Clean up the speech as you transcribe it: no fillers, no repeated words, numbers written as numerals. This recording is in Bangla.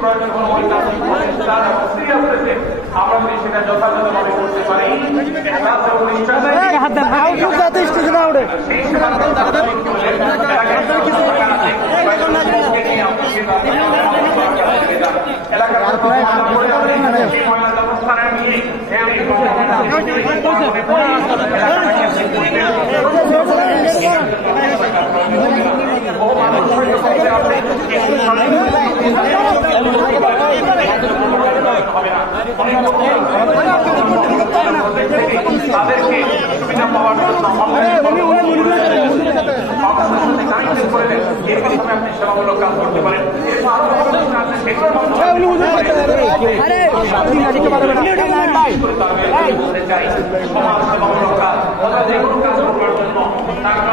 প্রয়োজন হলে ওই কাজটি করেন তার সিরিয়াসনেসে আমরা যদি সেটা যথাযথভাবে করতে পারি তাদেরকে সুবিধা পাওয়ার জন্য আপনি সেবামূলক কাজ করতে পারেন। সমাজ সেবামূলক কাজ যে কোনো কাজ করবার জন্য টাকা